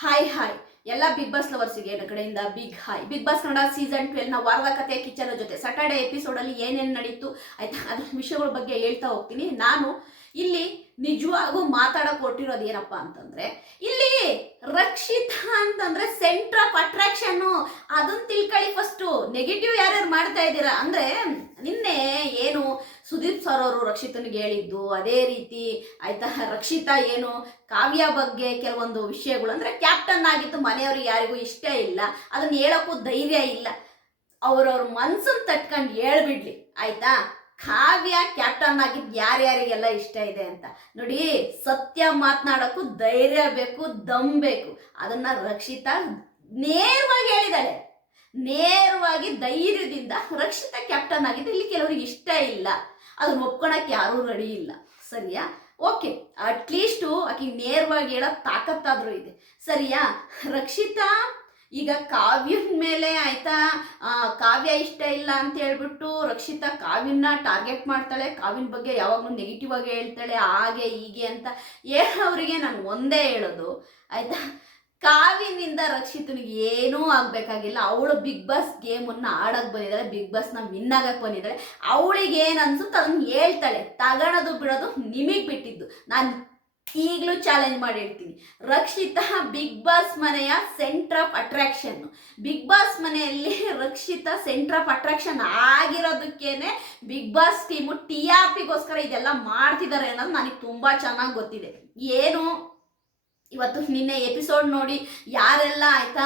Hi hi ಎಲ್ಲ big boss ಲವರ್ಸಿಗೆ ನನ್ನ ಕಡೆಯಿಂದ big hi big boss Kannada season ಟ್ವೆಲ್ನ ವಾರದ ಕತೆ ಕಿಚನ್ ಜೊತೆ. ಸಟರ್ಡೆ ಎಪಿಸೋಡ್ ಅಲ್ಲಿ ಏನೇನು ನಡೀತು, ಆಯ್ತಾ? ಅದ್ರ ವಿಷಯಗಳ ಬಗ್ಗೆ ಹೇಳ್ತಾ ಹೋಗ್ತೀನಿ. ನಾನು ಇಲ್ಲಿ ನಿಜವಾಗೂ ಮಾತಾಡಕ್ ಕೊಟ್ಟಿರೋದು ಏನಪ್ಪ ಅಂತಂದ್ರೆ, ಇಲ್ಲಿ ರಕ್ಷಿತಾ ಅಂತಂದ್ರೆ ಸೆಂಟರ್ ಆಫ್ ಅಟ್ರಾಕ್ಷನ್ ಅದನ್ನ ತಿಳ್ಕೊಳ್ಳಿ ಫಸ್ಟ್ ನೆಗೆಟಿವ್ ಯಾರ್ಯಾರು ಮಾಡ್ತಾ ಇದ್ದೀರಾ? ಅಂದ್ರೆ, ನಿನ್ನೆ ಏನು ಸುದೀಪ್ ಸರ್ ಅವರು ರಕ್ಷಿತನಿಗೆ ಹೇಳಿದ್ದು, ಅದೇ ರೀತಿ ಆಯ್ತಾ, ರಕ್ಷಿತಾ ಏನು ಕಾವ್ಯ ಬಗ್ಗೆ ಕೆಲವೊಂದು ವಿಷಯಗಳು, ಅಂದ್ರೆ ಕ್ಯಾಪ್ಟನ್ ಆಗಿತ್ತು ಮನೆಯವ್ರಿಗೆ ಯಾರಿಗೂ ಇಷ್ಟ ಇಲ್ಲ ಅದನ್ನ ಹೇಳೋಕ್ಕೂ ಧೈರ್ಯ ಇಲ್ಲ. ಅವ್ರವ್ರ ಮನ್ಸನ್ನು ತಟ್ಕೊಂಡು ಹೇಳ್ಬಿಡ್ಲಿ, ಆಯ್ತಾ? ಕಾವ್ಯ ಕ್ಯಾಪ್ಟನ್ ಆಗಿದ್ದು ಯಾರ್ಯಾರಿಗೆಲ್ಲ ಇಷ್ಟ ಇದೆ ಅಂತ. ನೋಡಿ, ಸತ್ಯ ಮಾತನಾಡೋಕ್ಕೂ ಧೈರ್ಯ ಬೇಕು, ದಮ್ ಬೇಕು. ಅದನ್ನ ರಕ್ಷಿತಾ ನೇರವಾಗಿ ಹೇಳಿದಾಳೆ. ನೇರವಾಗಿ ಧೈರ್ಯದಿಂದ ರಕ್ಷಿತಾ ಕ್ಯಾಪ್ಟನ್ ಆಗಿದ್ದು ಇಲ್ಲಿ ಕೆಲವರಿಗೆ ಇಷ್ಟ ಇಲ್ಲ. ಅದನ್ನ ಒಪ್ಕೊಳಕ್ಕೆ ಯಾರೂ ರೆಡಿ ಇಲ್ಲ. ಸರಿಯಾ? ಓಕೆ ಅಟ್ಲೀಸ್ಟು ಆಕೆ ನೇರವಾಗಿ ಹೇಳೋ ತಾಕತ್ತಾದರೂ ಇದೆ. ಸರಿಯಾ? ರಕ್ಷಿತಾ ಈಗ ಕಾವ್ಯದ ಮೇಲೆ ಆಯ್ತಾ? ಕಾವ್ಯ ಇಷ್ಟ ಇಲ್ಲ ಅಂತ ಹೇಳ್ಬಿಟ್ಟು ರಕ್ಷಿತಾ ಕಾವ್ಯನ ಟಾರ್ಗೆಟ್ ಮಾಡ್ತಾಳೆ. ಕಾವ್ಯನ ಬಗ್ಗೆ ಯಾವಾಗಲೂ ನೆಗೆಟಿವ್ ಆಗಿ ಹೇಳ್ತಾಳೆ. ಹಾಗೆ, ಹೀಗೆ ಅಂತ ಅವರಿಗೆ ನಾನು ಒಂದೇ ಹೇಳೋದು? ಆಯ್ತಾ? ಕಾವಿನಿಂದ ರಕ್ಷಿತನಿಗೆ ಏನೂ ಆಗಬೇಕಾಗಿಲ್ಲ. ಅವಳು ಬಿಗ್ ಬಾಸ್ ಗೇಮನ್ನು ಆಡಕ್ಕೆ ಬಂದಿದ್ದಾಳೆ. ಬಿಗ್ ಬಾಸ್ನ ವಿನ್ ಆಗಕ್ಕೆ ಬಂದಿದ್ದಾಳೆ. ಅವಳಿಗೆ ಏನು ಅನ್ಸುತ್ತೆ ಅದನ್ನು ಹೇಳ್ತಾಳೆ. ತಗೊಳೋದು ಬಿಡೋದು ನಿಮಗೆ ಬಿಟ್ಟಿದ್ದು. ನಾನು ಈಗಲೂ ಚಾಲೆಂಜ್ ಮಾಡಿರ್ತೀನಿ. ರಕ್ಷಿತಾ ಬಿಗ್ ಬಾಸ್ ಮನೆಯ centre of attraction big boss ಮನೆಯಲ್ಲಿ Rakshita centre of attraction ಆಗಿರೋದಕ್ಕೇನೆ big boss team T R ಪಿಗೋಸ್ಕರ ಇದೆಲ್ಲ ಮಾಡ್ತಿದ್ದಾರೆ ಅನ್ನೋದು ನನಗೆ ತುಂಬ ಚೆನ್ನಾಗಿ ಗೊತ್ತಿದೆ. ಏನು? ಇವತ್ತು ನಿನ್ನೆ ಎಪಿಸೋಡ್ ನೋಡಿ ಯಾರೆಲ್ಲ ಆಯ್ತಾ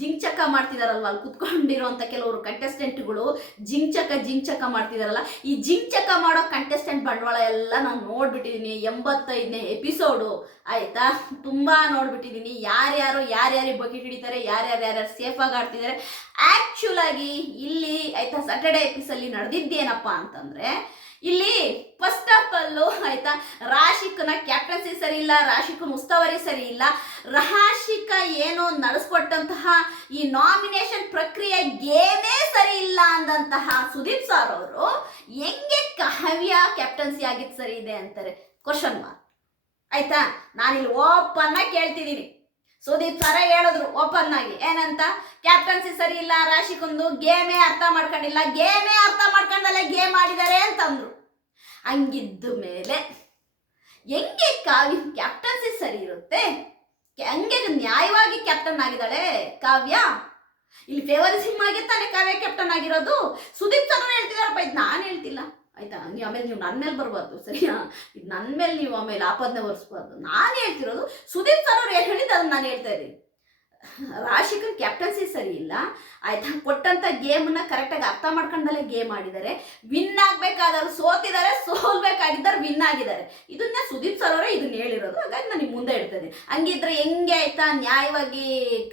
ಜಿಂಚಕ ಮಾಡ್ತಿದಾರಲ್ವ? ಅಲ್ಲಿ ಕುತ್ಕೊಂಡಿರುವಂಥ ಕೆಲವರು ಕಂಟೆಸ್ಟೆಂಟ್ಗಳು ಜಿಂಚಕ ಜಿಂಚಕ ಮಾಡ್ತಿದಾರಲ್ಲ? ಈ ಜಿಂಚಕ ಮಾಡೋ ಕಂಟೆಸ್ಟೆಂಟ್ ಬಂಡವಾಳ ಎಲ್ಲ ನಾನು ನೋಡ್ಬಿಟ್ಟಿದ್ದೀನಿ ಎಂಬತ್ತೈದನೇ ಎಪಿಸೋಡು ಆಯ್ತಾ? ತುಂಬ ನೋಡ್ಬಿಟ್ಟಿದ್ದೀನಿ ಯಾರ್ಯಾರು, ಯಾರ್ಯಾರಿಗೆ ಬಕೆಟ್ ಹಿಡಿತಾರೆ, ಯಾರ್ಯಾರು ಯಾರ್ಯಾರು ಸೇಫಾಗಿ ಆಡ್ತಿದ್ದಾರೆ ಆ್ಯಕ್ಚುಲಾಗಿ ಇಲ್ಲಿ ಆಯ್ತಾ ಸ್ಯಾಟರ್ಡೆ ಎಪಿಸಲ್ಲಿ ನಡೆದಿದ್ದೇನಪ್ಪ ಅಂತಂದ್ರೆ ಇಲ್ಲಿ ಫಸ್ಟ್ ಆಫ್ ಅಲ್ಲು ಆಯ್ತಾ, ರಾಶಿಕನ ಕ್ಯಾಪ್ಟನ್ಸಿ ಸರಿ ಇಲ್ಲ ರಾಶಿಕನ ಉಸ್ತುವಾರಿ ಸರಿ ಇಲ್ಲ. ರಾಶಿಕ ಏನು ನಡೆಸ್ಕೊಟ್ಟಂತಹ ಈ ನಾಮಿನೇಷನ್ ಪ್ರಕ್ರಿಯೆ ಗೇಮೇ ಸರಿ ಇಲ್ಲ ಅಂದಂತಹ ಸುದೀಪ್ ಸರ್ ಅವರು, ಹೆಂಗೆ ಕಾವ್ಯ ಕ್ಯಾಪ್ಟನ್ಸಿ ಆಗಿದ್ದು ಸರಿ ಇದೆ ಅಂತಾರೆ? ಕ್ವಶನ್ ಮಾರ್ಕ್ ಆಯ್ತಾ? ನಾನಿಲ್ಲಿ ಓಪನ್ ಆಗಿ ಕೇಳ್ತಿದ್ದೀನಿ. ಸುದೀಪ್ ಸರ ಹೇಳಿದ್ರು ಓಪನ್ ಆಗಿ. ಏನಂತ? ಕ್ಯಾಪ್ಟನ್ಸಿ ಸರಿ ಇಲ್ಲ, ರಾಶಿಕೊಂದು ಗೇಮೇ ಅರ್ಥ ಮಾಡ್ಕೊಂಡಿಲ್ಲ, ಗೇಮೇ ಅರ್ಥ ಆಡಿದ್ದಾರೆ ಅಂತಂದ್ರು. ಹಂಗಿದ್ದ ಮೇಲೆ ಹೆಂಗೆ ಕಾವ್ಯ ಕ್ಯಾಪ್ಟನ್ಸಿ ಸರಿ ಇರುತ್ತೆ? ಹಂಗೆ ನ್ಯಾಯವಾಗಿ ಕ್ಯಾಪ್ಟನ್ ಆಗಿದ್ದಾಳೆ ಕಾವ್ಯ? ಇಲ್ಲಿ ಫೇವರಿಸಮ್ ಆಗಿ ತಾನೇ ಕಾವ್ಯ ಕ್ಯಾಪ್ಟನ್ ಆಗಿರೋದು. ಸುದೀಪ್ ಸರ್ ಹೇಳ್ತಿದಾರಪ್ಪ ಇದು ನಾನು ಹೇಳ್ತಿಲ್ಲ. ಆಯ್ತಾ? ನೀವು ಆಮೇಲೆ ನೀವು ನನ್ನ ಮೇಲೆ ಬರಬಾರ್ದು ಸರಿಯಾ ಇದು ನನ್ನ ಮೇಲೆ ನೀವು ಆಮೇಲೆ ಆಪಾದನೆ ಒರೆಸ್ಬಾರ್ದು. ನಾನು ಹೇಳ್ತಿರೋದು ಸುದೀಪ್ ಸರ್ ಅವ್ರು ಏನು ಹೇಳಿದ್ದು ಅದನ್ನ ನಾನು ಹೇಳ್ತಾ ಇದ್ದೀನಿ. ರಾಶಿಕನ್ ಕ್ಯಾಪ್ಟನ್ಸಿ ಸರಿ ಇಲ್ಲ. ಆಯ್ತಾ, ಕೊಟ್ಟಂತ ಗೇಮನ್ನ ಕರೆಕ್ಟಾಗಿ ಅರ್ಥ ಮಾಡ್ಕೊಂಡಲ್ಲೇ ಗೇಮ್ ಆಡಿದ್ದಾರೆ. ವಿನ್ ಆಗ್ಬೇಕಾದವ್ರು ಸೋತಿದ್ದಾರೆ, ಸೋಲ್ಬೇಕಾಗಿದ್ದಾರೆ ವಿನ್ ಆಗಿದ್ದಾರೆ. ಇದನ್ನ ಸುದೀಪ್ ಸರ್ ಅವರೇ ಇದನ್ನ ಹೇಳಿರೋದು, ಹಾಗಾಗಿ ನಾನು ಮುಂದೆ ಇಡ್ತೇನೆ ಹಂಗಿದ್ರೆ ಹೆಂಗೆ ಆಯ್ತಾ, ನ್ಯಾಯವಾಗಿ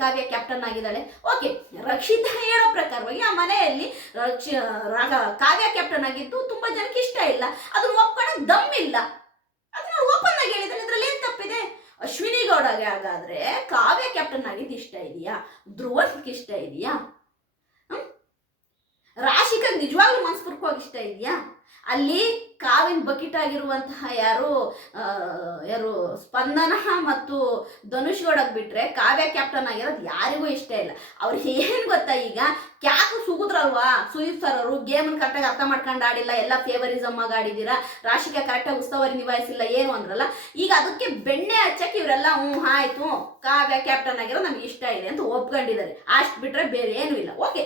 ಕಾವ್ಯ ಕ್ಯಾಪ್ಟನ್ ಆಗಿದ್ದಾಳೆ? ಓಕೆ ರಕ್ಷಿತ ಹೇಳೋ ಪ್ರಕಾರವಾಗಿ ಆ ಮನೆಯಲ್ಲಿ ರಕ್ಷ ಕಾವ್ಯ ಕ್ಯಾಪ್ಟನ್ ಆಗಿದ್ದು ತುಂಬಾ ಜನಕ್ಕೆ ಇಷ್ಟ ಇಲ್ಲ. ಅದನ್ನ ಒಪ್ಕೊಳ್ಳೋಕೆ ದಮ್ ಇಲ್ಲ. ಅದನ್ನ ಓಪನ್ ಆಗಿ ಹೇಳಿದ್ರೆ ಇದ್ರಲ್ಲಿ ಏನ್ ತಪ್ಪಿದೆ ಅಶ್ವಿನಿ ಗೌಡಗೆ ಹಾಗಾದ್ರೆ ಕಾವ್ಯ ಕ್ಯಾಪ್ಟನ್ ಆಗಿದ್ದು ಇಷ್ಟ ಇದೆಯಾ? ಧ್ರುವನ್ಗೆ ಇಷ್ಟ ಇದೆಯಾ? ರಾಶಿಕ ನಿಜವಾಗ್ಲೂ ಮನಸ್ಪೂರ್ವಕವಾಗಿ ಇಷ್ಟ ಇದೆಯಾ? ಅಲ್ಲಿ ಕಾವಿನ ಬಕೆಟ್ ಆಗಿರುವಂತಹ ಯಾರು ಯಾರು ಸ್ಪಂದನ ಮತ್ತು ಧನುಷ್ ಗೋಡಕ್ ಬಿಟ್ರೆ ಕಾವ್ಯ ಕ್ಯಾಪ್ಟನ್ ಆಗಿರೋದು ಯಾರಿಗೂ ಇಷ್ಟ ಇಲ್ಲ. ಅವ್ರಿಗೆ ಏನು ಗೊತ್ತಾ ಈಗ? ಕ್ಯಾಕು ಸುಗುದ್ರಲ್ವಾ ಸುದೀಪ್ ಸರ್ ಅವರು ಗೇಮನ್ ಕರೆಕ್ಟಾಗಿ ಅರ್ಥ ಮಾಡ್ಕೊಂಡು ಆಡಿಲ್ಲ, ಎಲ್ಲ ಫೇವರಿಸಮ್ ಆಗಿ ಆಡಿದ್ದೀರಾ ರಾಶಿಗೆ ಕರೆಕ್ಟಾಗಿ ಉತ್ಸವ ನಿಭಾಯಿಸಿಲ್ಲ, ಏನು ಅಂದ್ರಲ್ಲ? ಈಗ ಅದಕ್ಕೆ ಬೆಣ್ಣೆ ಹಚ್ಚಕ್ಕೆ ಇವರೆಲ್ಲ ಹ್ಞೂ ಆಯ್ತು, ಕಾವ್ಯ ಕ್ಯಾಪ್ಟನ್ ಆಗಿರೋ ನಮ್ಗೆ ಇಷ್ಟ ಇದೆ ಅಂತ ಒಪ್ಕೊಂಡಿದ್ದಾರೆ. ಅಷ್ಟು ಬಿಟ್ರೆ ಬೇರೆ ಏನೂ ಇಲ್ಲ. ಓಕೆ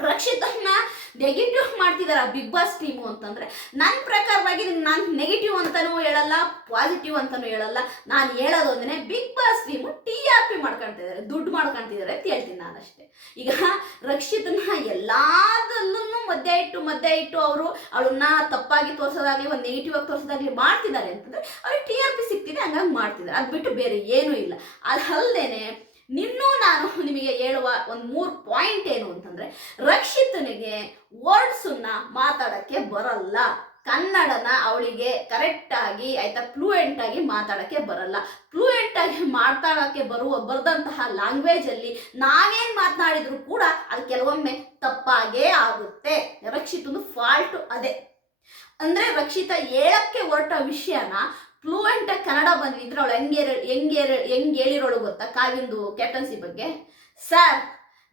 ರಕ್ಷಿತನ್ನ ನೆಗೆಟಿವ್ ಮಾಡ್ತಿದಾರ ಬಿಗ್ ಬಾಸ್ ಟೀಮು ಅಂತಂದ್ರೆ ನನ್ನ ಪ್ರಕಾರವಾಗಿ ನಾನು ನೆಗೆಟಿವ್ ಅಂತಲೂ ಹೇಳಲ್ಲ ಪಾಸಿಟಿವ್ ಅಂತಲೂ ಹೇಳಲ್ಲ. ನಾನು ಹೇಳೋದು big boss team T R P ಮಾಡ್ಕೊಂತಿದ್ದಾರೆ ದುಡ್ಡು ಮಾಡ್ಕೊಂತಿದ್ದಾರೆ ಅಂತ ಹೇಳ್ತೀನಿ ನಾನು ಅಷ್ಟೇ. ಈಗ ರಕ್ಷಿತನ ಎಲ್ಲದಲ್ಲೂ ಮಧ್ಯ ಇಟ್ಟು ಮಧ್ಯ ಇಟ್ಟು ಅವರು ಅವಳನ್ನ ತಪ್ಪಾಗಿ ತೋರಿಸೋದಾಗ್ಲಿ, ಒಂದು ನೆಗೆಟಿವ್ ಆಗಿ ತೋರಿಸೋದಾಗ್ಲಿ ಮಾಡ್ತಿದ್ದಾರೆ ಅಂತಂದ್ರೆ, ಅವ್ರಿಗೆ ಟಿ ಆರ್ ಪಿ ಸಿಗ್ತಿದೆ, ಹಂಗಾಗಿ ಮಾಡ್ತಿದ್ದಾರೆ. ಅದು ಬಿಟ್ಟು ಬೇರೆ ಏನೂ ಇಲ್ಲ. ಅದಲ್ಲದೇನೆ ನಿನ್ನೂ ನಾನು ನಿಮಗೆ ಹೇಳುವ ಒಂದು ಮೂರು ಪಾಯಿಂಟ್ ಏನು ಅಂತಂದ್ರೆ, ರಕ್ಷಿತನಿಗೆ ವರ್ಡ್ಸನ್ನ ಮಾತಾಡಕ್ಕೆ ಬರಲ್ಲ. ಕನ್ನಡನ ಅವಳಿಗೆ ಕರೆಕ್ಟ್ ಆಗಿ, ಆಯ್ತಾ ಫ್ಲೂಯೆಂಟ್ ಆಗಿ ಮಾತಾಡಕ್ಕೆ ಬರಲ್ಲ. ಫ್ಲೂಯೆಂಟ್ ಆಗಿ ಮಾತಾಡಕ್ಕೆ ಬರುವ, ಬರೆದಂತಹ ಲ್ಯಾಂಗ್ವೇಜ್ ಅಲ್ಲಿ ನಾವೇನ್ ಮಾತನಾಡಿದ್ರು ಕೂಡ ಅದು ಕೆಲವೊಮ್ಮೆ ತಪ್ಪಾಗೇ ಆಗುತ್ತೆ. ರಕ್ಷಿತನ ಫಾಲ್ಟ್ ಅದೇ. ಅಂದ್ರೆ ರಕ್ಷಿತ ಹೇಳಕ್ಕೆ ಹೊರಟ ವಿಷಯನ ಫ್ಲೂಯೆಂಟ್ ಕನ್ನಡ ಬಂದಿದ್ರೆ ಅವಳು ಹೆಂಗೆ ಹೆಂಗೆ ಹೆಂಗೆ ಹೇಳಿರೋಳು ಗೊತ್ತಾ? ಕಾವ್ಯಂದು ಕ್ಯಾಪ್ಟನ್ಸಿ ಬಗ್ಗೆ. ಸರ್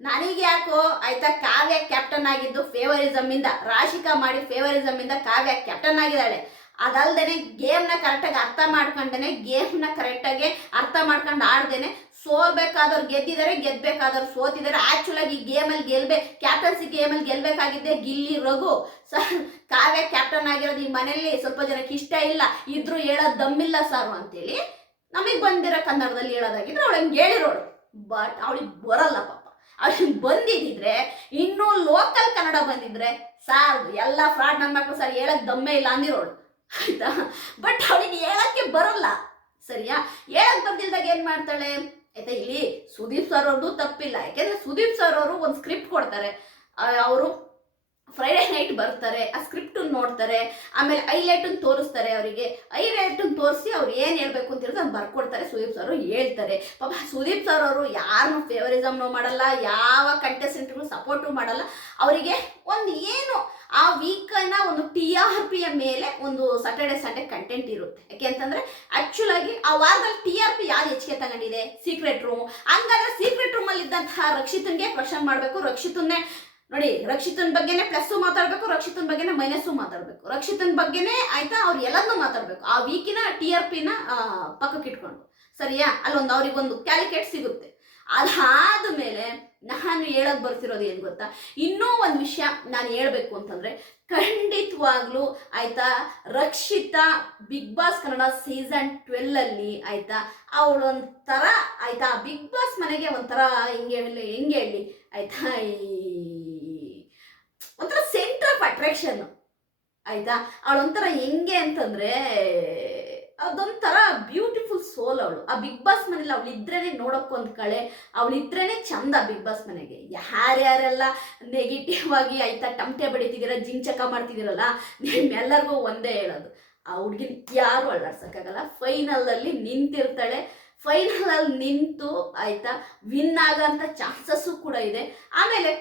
ನನಗೆ ಯಾಕೋ ಆಯ್ತಾ ಕಾವ್ಯ ಕ್ಯಾಪ್ಟನ್ ಆಗಿದ್ದು ಫೇವರಿಸಮ್ ಇಂದ, ರಾಶಿಕಾ ಮಾಡಿ ಫೇವರಿಸಮ್ ಇಂದ ಕಾವ್ಯ ಕ್ಯಾಪ್ಟನ್ ಆಗಿದ್ದಾಳೆ. ಅದಲ್ದೇನೆ ಗೇಮ್ನ ಕರೆಕ್ಟಾಗಿ ಅರ್ಥ ಮಾಡ್ಕೊಂಡೇನೆ ಗೇಮ್ನ ಕರೆಕ್ಟಾಗಿ ಅರ್ಥ ಮಾಡ್ಕೊಂಡು ಆಡ್ದೇನೆ ಸೋಲ್ಬೇಕಾದವ್ರು ಗೆದ್ದಿದ್ದಾರೆ, ಗೆದ್ಬೇಕಾದವ್ರು ಸೋತಿದ್ದಾರೆ. ಆಕ್ಚುಲ್ ಆಗಿ ಈ ಗೇಮಲ್ಲಿ ಗೆಲ್ಬೇ ಕ್ಯಾಪ್ಟನ್ಸಿ ಗೇಮಲ್ಲಿ ಗೆಲ್ಬೇಕಾಗಿದ್ದೆ ಗಿಲ್ಲಿ ರಘು. ಸರ್ ಕಾವ್ಯ ಕ್ಯಾಪ್ಟನ್ ಆಗಿರೋದು ಈ ಮನೆಯಲ್ಲಿ ಸ್ವಲ್ಪ ಜನಕ್ಕೆ ಇಷ್ಟ ಇಲ್ಲ, ಇದ್ರು ಹೇಳೋದು ದಮ್ಮಿಲ್ಲ ಸಾರು ಅಂತೇಳಿ ನಮಗೆ ಬಂದಿರೋ ಕನ್ನಡದಲ್ಲಿ ಹೇಳೋದಾಗಿದ್ರೆ ಅವಳು ಹಂಗೆ ಹೇಳಿರೋಳು. ಬಟ್ ಅವಳಿಗೆ ಬರಲ್ಲ ಪಾಪ. ಅವಳಿಗೆ ಬಂದಿದ್ದಿದ್ರೆ ಇನ್ನೂ ಲೋಕಲ್ ಕನ್ನಡ ಬಂದಿದ್ರೆ ಸಾರ್, ಎಲ್ಲ ಫ್ರಾಡ್ ನನ್ನ ಮಕ್ಕಳು ಸರ್ ಹೇಳಕ್ ದಮ್ಮೆ ಇಲ್ಲ ಅಂದಿರೋಳು. ಆಯ್ತಾ? ಬಟ್ ಅವಳಿಗೆ ಹೇಳಕ್ಕೆ ಬರಲ್ಲ. ಸರಿಯಾ? ಹೇಳಕ್ ಬಂದಿಲ್ದಾಗ ಏನ್ ಮಾಡ್ತಾಳೆ? ಆಯ್ತಾ ಇಲ್ಲಿ ಸುದೀಪ್ ಸರ್ ಅವ್ರದ್ದು ತಪ್ಪಿಲ್ಲ. ಯಾಕೆಂದ್ರೆ ಸುದೀಪ್ ಸರ್ ಅವರು ಒಂದು ಸ್ಕ್ರಿಪ್ಟ್ ಕೊಡ್ತಾರೆ. ಅವರು ಫ್ರೈಡೇ ನೈಟ್ ಬರ್ತಾರೆ, ಆ ಸ್ಕ್ರಿಪ್ಟ್ ನೋಡ್ತಾರೆ, ಆಮೇಲೆ ಐಲೈಟ್ ತೋರಿಸ್ತಾರೆ ಅವರಿಗೆ. ಐಲೈಟ್ ತೋರಿಸಿ ಅವ್ರು ಏನು ಹೇಳ್ಬೇಕು ಅಂತ ಹೇಳಿದ್ರೆ ಬರ್ಕೊಡ್ತಾರೆ ಸುದೀಪ್ ಸರ್ ಹೇಳ್ತಾರೆ. ಪಾಪ ಸುದೀಪ್ ಸರ್ ಅವರು ಯಾರನ್ನು ಫೇವರಿಸಮ್ನು ಮಾಡಲ್ಲ, ಯಾವ ಕಂಟೆಸ್ಟೆಂಟ್ಗೂ ಸಪೋರ್ಟು ಮಾಡಲ್ಲ. ಅವರಿಗೆ ಒಂದು ಏನು ಆ ವೀಕನ್ನ ಒಂದು ಟಿ ಆರ್ ಪಿಯ ಮೇಲೆ ಒಂದು ಸಾಟರ್ಡೆ ಸಂಡೇ ಕಂಟೆಂಟ್ ಇರುತ್ತೆ. ಯಾಕೆ ಅಂತಂದ್ರೆ ಆಕ್ಚುಲ್ ಆಗಿ ಆ ವಾರದಲ್ಲಿ ಟಿ ಆರ್ ಪಿ ಯಾರು ಹೆಚ್ಚಿಗೆ ತಗೊಂಡಿದೆ? ಸೀಕ್ರೆಟ್ ರೂಮ್ ಹಂಗಾದ್ರೆ ಸೀಕ್ರೆಟ್ ರೂಮ್ ಅಲ್ಲಿ ಇದ್ದಂತಹ ರಕ್ಷಿತನ್ಗೆ ಕ್ವಶನ್ ಮಾಡಬೇಕು. ರಕ್ಷಿತನ್ನೇ, ನೋಡಿ, ರಕ್ಷಿತನ್ ಬಗ್ಗೆನೆ ಪ್ಲಸ್ಸು ಮಾತಾಡಬೇಕು, ರಕ್ಷಿತನ್ ಬಗ್ಗೆನೆ ಮೈನಸ್ಸು ಮಾತಾಡಬೇಕು. ರಕ್ಷಿತನ್ ಬಗ್ಗೆನೆ ಆಯ್ತಾ ಅವ್ರು ಎಲ್ಲದನ್ನೂ ಮಾತಾಡಬೇಕು. ಆ ವೀಕಿನ ಟಿ ಆರ್ ಪಿನ ಪಕ್ಕಕ್ಕೆ ಇಟ್ಕೊಂಡು ಸರಿಯಾ? ಅಲ್ಲೊಂದು ಅವ್ರಿಗೊಂದು ಕ್ಯಾಲ್ಕುಲೇಟ್ ಸಿಗುತ್ತೆ. ಅದಾದ ಮೇಲೆ ನಾನು ಹೇಳಕ್ ಬರ್ತಿರೋದು ಏನು ಗೊತ್ತಾ? ಇನ್ನೂ ಒಂದು ವಿಷಯ ನಾನು ಹೇಳಬೇಕು ಅಂತಂದ್ರೆ, ಖಂಡಿತವಾಗ್ಲೂ ಆಯಿತಾ, Rakshita big boss Kannada season twelve ಅಲ್ಲಿ ಆಯ್ತಾ, ಅವಳೊಂಥರ ಆಯ್ತಾ ಬಿಗ್ ಬಾಸ್ ಮನೆಗೆ ಒಂಥರ ಹಿಂಗೆ ಹೆಂಗೆ ಹೇಳಿ, ಆಯ್ತಾ, ಈ ಒಂಥರ ಸೆಂಟರ್ ಆಫ್ ಅಟ್ರಾಕ್ಷನ್ ಆಯ್ತಾ, ಅವಳೊಂಥರ ಹೆಂಗೆ ಅಂತಂದ್ರೆ ಅದೊಂಥರ ಬ್ಯೂಟಿಫುಲ್ ಸೋಲ್ ಅವಳು. ಆ ಬಿಗ್ ಬಾಸ್ ಮನೇಲಿ ಅವಳು ಇದ್ರೇನೆ ನೋಡೋಕ್ಕೊಂದು ಕಳೆ ಅವಳಿದ್ರೇ ಚಂದ ಬಿಗ್ ಬಾಸ್ ಮನೆಗೆ. ಯಾರ್ಯಾರೆಲ್ಲ ನೆಗೆಟಿವ್ ಆಗಿ ಆಯ್ತಾ ಟಮಟೆ ಬಡಿತಿದ್ದೀರ ಜಿಂಚಕ ಮಾಡ್ತಿದ್ದೀರಲ್ಲ, ನಿಮ್ಮೆಲ್ಲರಿಗೂ ಒಂದೇ ಹೇಳೋದು. ಆ ಹುಡುಗಿನ ಯಾರು ಅಳ್ಳಾಡ್ಸೋಕ್ಕಾಗಲ್ಲ ಫೈನಲಲ್ಲಿ ನಿಂತಿರ್ತಾಳೆ. ಫೈನಲಲ್ಲಿ ನಿಂತು ಆಯ್ತಾ ವಿನ್ ಆಗಂತ ಚಾನ್ಸಸ್ಸು ಕೂಡ ಇದೆ. ಆಮೇಲೆ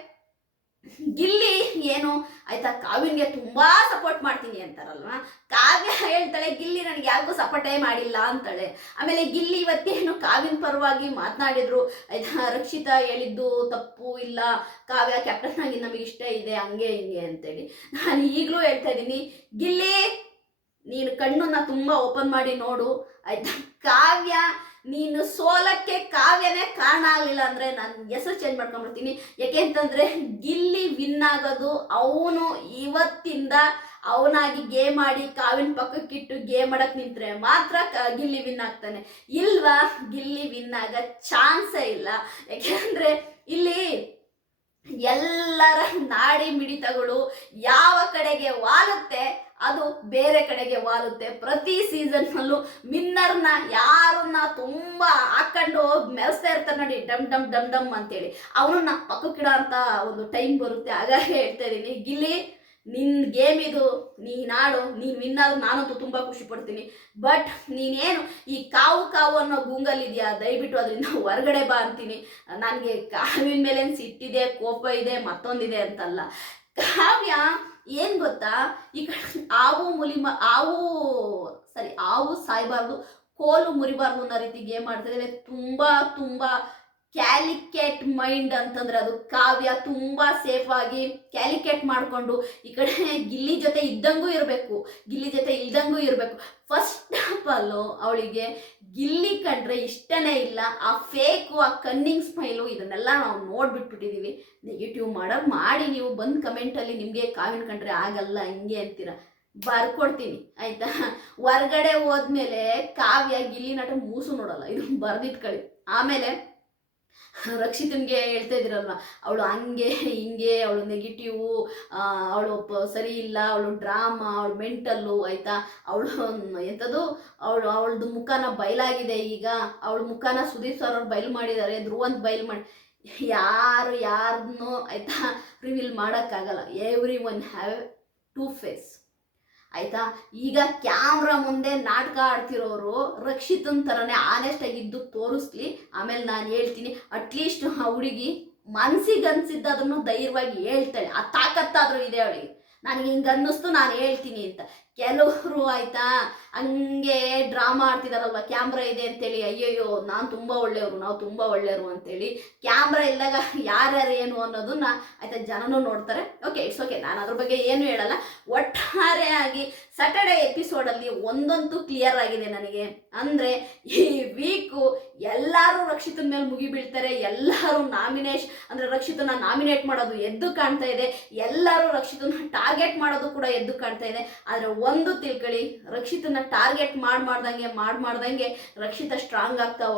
ಗಿಲ್ಲಿ, ಏನು? ಆಯ್ತಾ, ಕಾವ್ಯನ್ಗೆ ತುಂಬಾ ಸಪೋರ್ಟ್ ಮಾಡ್ತೀನಿ ಅಂತಾರಲ್ವಾ? ಕಾವ್ಯ ಹೇಳ್ತಾಳೆ, ಗಿಲ್ಲಿ ನನಗೆ ಯಾರಿಗೂ ಸಪೋರ್ಟೇ ಮಾಡಿಲ್ಲ ಅಂತಾಳೆ. ಆಮೇಲೆ ಗಿಲ್ಲಿ ಇವತ್ತೇನು ಕಾವ್ಯನ ಪರವಾಗಿ ಮಾತನಾಡಿದ್ರು. ಆಯ್ತಾ, ರಕ್ಷಿತಾ ಹೇಳಿದ್ದು ತಪ್ಪು ಇಲ್ಲ. ಕಾವ್ಯ ಕ್ಯಾಪ್ಟನ್ ಆಗಿ ನಮಗೆ ಇಷ್ಟ ಇದೆ, ಹಂಗೆ ಹಿಂಗೆ ಅಂತೇಳಿ. ನಾನು ಈಗಲೂ ಹೇಳ್ತಾ ಇದ್ದೀನಿ, ಗಿಲ್ಲಿ, ನೀನು ಕಣ್ಣನ್ನ ತುಂಬಾ ಓಪನ್ ಮಾಡಿ ನೋಡು. ಆಯ್ತಾ, ಕಾವ್ಯ ನೀನು ಸೋಲಕ್ಕೆ ಕಾವ್ಯನೇ ಕಾರಣ ಆಗಲಿಲ್ಲ ಅಂದರೆ ನಾನು ಹೆಸರು ಚೇಂಜ್ ಮಾಡ್ಕೊಂಡ್ಬಿಡ್ತೀನಿ. ಯಾಕೆ ಅಂತಂದರೆ ಗಿಲ್ಲಿ ವಿನ್ ಆಗೋದು ಅವನು ಇವತ್ತಿಂದ ಅವನಾಗಿ ಗೇಮ್ ಆಡಿ ಕಾವಿನ ಪಕ್ಕಕ್ಕಿಟ್ಟು ಗೇಮ್ ಆಡಕ್ಕೆ ನಿಂತರೆ ಮಾತ್ರ ಗಿಲ್ಲಿ ವಿನ್ ಆಗ್ತಾನೆ. ಇಲ್ವಾ? ಗಿಲ್ಲಿ ವಿನ್ ಆಗ ಚಾನ್ಸೇ ಇಲ್ಲ. ಯಾಕೆಂದರೆ ಇಲ್ಲಿ ಎಲ್ಲರ ನಾಡಿ ಮಿಡಿತಗಳು ಯಾವ ಕಡೆಗೆ ವಾಲುತ್ತೆ? ಅದು ಬೇರೆ ಕಡೆಗೆ ವಾಲುತ್ತೆ. ಪ್ರತಿ ಸೀಸನ್ನಲ್ಲೂ ಮಿನ್ನರ್ನ ಯಾರನ್ನ ತುಂಬಾ ಹಾಕೊಂಡು ಮೆರೆಸ್ತಾ ಇರ್ತಾರೆ ನೋಡಿ, ಡಮ್ ಡಮ್ ಡಮ್ ಡಮ್ ಅಂತೇಳಿ. ಅವನನ್ನ ಪಕ್ಕಕ್ಕಿಡೋ ಅಂತ ಒಂದು ಟೈಮ್ ಬರುತ್ತೆ. ಹಾಗಾಗಿ ಹೇಳ್ತಾ ಇದ್ದೀನಿ, ಗಿಲ್ಲಿ ನಿನ್ನ ಗೇಮ್ ಇದು ಆಡು, ನೀನು ವಿನ್ ನಾನಂತೂ ತುಂಬ ಖುಷಿ ಪಡ್ತೀನಿ. ಬಟ್ ನೀನೇನು ಈ ಕಾವು ಕಾವು ಅನ್ನೋ ಗೂಂಗಲ್ಲಿದೆಯಾ ದಯವಿಟ್ಟು ಅದರಿಂದ ಹೊರಗಡೆ ಬಾ ಅಂತೀನಿ. ನನಗೆ ಕಾವಿನ ಮೇಲೆ ಸಿಟ್ಟಿದೆ, ಕೋಪ ಇದೆ, ಮತ್ತೊಂದಿದೆ ಅಂತಲ್ಲ. ಕಾವ್ಯ ಏನು ಗೊತ್ತಾ? ಈ ಕಡೆ ಆವು ಮುಲಿಮ ಆವು ಸರಿ ಆವು ಸಾಯ್ಬಾರ್ದು, ಕೋಲು ಮುರಿಬಾರ್ದು ಅನ್ನೋ ರೀತಿ ಗೇಮ್ ಮಾಡ್ತಿದ್ರೆ ತುಂಬ ತುಂಬ ಕ್ಯಾಲಿಕೇಟ್ ಮೈಂಡ್ ಅಂತಂದ್ರೆ ಅದು ಕಾವ್ಯ ತುಂಬಾ ಸೇಫ್ ಆಗಿ ಕ್ಯಾಲಿಕೇಟ್ ಮಾಡಿಕೊಂಡು ಈ ಕಡೆ ಗಿಲ್ಲಿ ಜೊತೆ ಇದ್ದಂಗೂ ಇರಬೇಕು. ಗಿಲ್ಲಿ ಜೊತೆ ಇಲ್ದಂಗೂ ಇರಬೇಕು. ಫಸ್ಟ್ ಆಫ್ ಆಲು ಅವಳಿಗೆ ಗಿಲ್ಲಿ ಕಂಡ್ರೆ ಇಷ್ಟನೇ ಇಲ್ಲ. ಆ ಫೇಕು ಆ ಕನ್ನಿಂಗ್ ಸ್ಮೈಲು ಇದನ್ನೆಲ್ಲ ನಾವು ನೋಡ್ಬಿಟ್ಬಿಟ್ಟಿದ್ದೀವಿ ನೆಗೆಟಿವ್ ಮಾಡೋರು ಮಾಡಿ ನೀವು ಬಂದು ಕಮೆಂಟಲ್ಲಿ ನಿಮಗೆ ಕಾವಿನ ಕಂಡ್ರೆ ಆಗಲ್ಲ, ಹಿಂಗೆ ಅಂತೀರ. ಬರ್ಕೊಡ್ತೀನಿ, ಆಯ್ತಾ? ಹೊರ್ಗಡೆ ಹೋದ್ಮೇಲೆ ಕಾವ್ಯ ಗಿಲ್ಲಿ ನಟ ಮೂಸು ನೋಡಲ್ಲ, ಇದು ಬರ್ದಿಟ್ಕೊಳ್ಳಿ ಆಮೇಲೆ ರಕ್ಷಿತನ್ಗೆ ಹೇಳ್ತಾ ಇದ್ರಲ್ವ? ಅವಳು ಹಂಗೆ, ಹಿಂಗೆ, ಅವಳು ನೆಗೆಟಿವು ಅವಳು ಸರಿ ಇಲ್ಲ, ಅವಳು ಡ್ರಾಮಾ ಅವಳು ಮೆಂಟಲ್ಲು ಆಯ್ತಾ? ಅವಳು ಎಂಥದ್ದು ಅವಳು, ಅವಳದು ಮುಖನ ಬಯಲಾಗಿದೆ ಈಗ. ಅವಳ ಮುಖನ ಸುದೀಪ್ ಸರ್ ಅವ್ರು ಬಯಲು ಮಾಡಿದ್ದಾರೆ, ಧ್ರುವಂತ್ ಬಯಲು ಮಾಡಿ, ಯಾರು ಯಾರನ್ನೂ ಆಯ್ತಾ ರಿವೀಲ್ ಮಾಡೋಕ್ಕಾಗಲ್ಲ. Every one have to face ಆಯ್ತಾ? ಈಗ ಕ್ಯಾಮ್ರಾ ಮುಂದೆ ನಾಟಕ ಆಡ್ತಿರೋರು ರಕ್ಷಿತನ ಥರನೇ ಆನೆಸ್ಟ್ ಆಗಿದ್ದು ತೋರಿಸ್ಲಿ. ಆಮೇಲೆ ನಾನು ಹೇಳ್ತೀನಿ ಅಟ್ಲೀಸ್ಟ್ ಆ ಹುಡುಗಿ ಮನ್ಸಿಗೆ ಅನ್ಸಿದ್ದದನ್ನು ಧೈರ್ಯವಾಗಿ ಹೇಳ್ತಾಳೆ. ಆ ತಾಕತ್ತಾದರೂ ಇದೆ ಅವಳಿಗೆ. ನನಗೆ ಹಿಂಗೆ ಅನ್ನಿಸ್ತು ನಾನು ಹೇಳ್ತೀನಿ ಅಂತ. ಕೆಲವರು ಆಯ್ತಾ, ಹಂಗೆ ಡ್ರಾಮಾ ಆಡ್ತಿದಾರಲ್ವ ಕ್ಯಾಮ್ರಾ ಇದೆ ಅಂತೇಳಿ, ಅಯ್ಯಯ್ಯೋ, ನಾನು ತುಂಬ ಒಳ್ಳೆಯವರು, ನಾವು ತುಂಬ ಒಳ್ಳೆಯವರು ಅಂತೇಳಿ ಕ್ಯಾಮ್ರಾ ಇಲ್ದಾಗ ಯಾರ್ಯಾರು ಏನು ಅನ್ನೋದನ್ನ ಆಯ್ತಾ ಜನನೂ ನೋಡ್ತಾರೆ. ಓಕೆ ಇಟ್ಸ್ ಓಕೆ ನಾನು ಅದ್ರ ಬಗ್ಗೆ ಏನು ಹೇಳಲ್ಲ. ಒಟ್ಟಾರೆಯಾಗಿ ಸ್ಯಾಟರ್ಡೆ ಎಪಿಸೋಡಲ್ಲಿ ಒಂದಂತೂ ಕ್ಲಿಯರ್ ಆಗಿದೆ ನನಗೆ. ಅಂದರೆ ಈ ವೀಕು ಎಲ್ಲರೂ ರಕ್ಷಿತನ ಮೇಲೆ ಮುಗಿ ಬೀಳ್ತಾರೆ, ಎಲ್ಲರೂ ನಾಮಿನೇಷ್ ಅಂದರೆ ರಕ್ಷಿತನ ನಾಮಿನೇಟ್ ಮಾಡೋದು ಎದ್ದು ಕಾಣ್ತಾ ಇದೆ, ಎಲ್ಲರೂ ರಕ್ಷಿತನ ಟಾರ್ಗೆಟ್ ಮಾಡೋದು ಕೂಡ ಎದ್ದು ಕಾಣ್ತಾ ಇದೆ. ಆದರೆ ಒಂದು ತಿಳ್ಕೊಳ್ಳಿ ರಕ್ಷಿತನ ಟಾರ್ಗೆಟ್ ಮಾಡಿ ಮಾಡ್ದಂಗೆ ಮಾಡಿ ಮಾಡ್ದಂಗೆ ರಕ್ಷಿತ ಸ್ಟ್ರಾಂಗ್ ಆಗ್ತಾ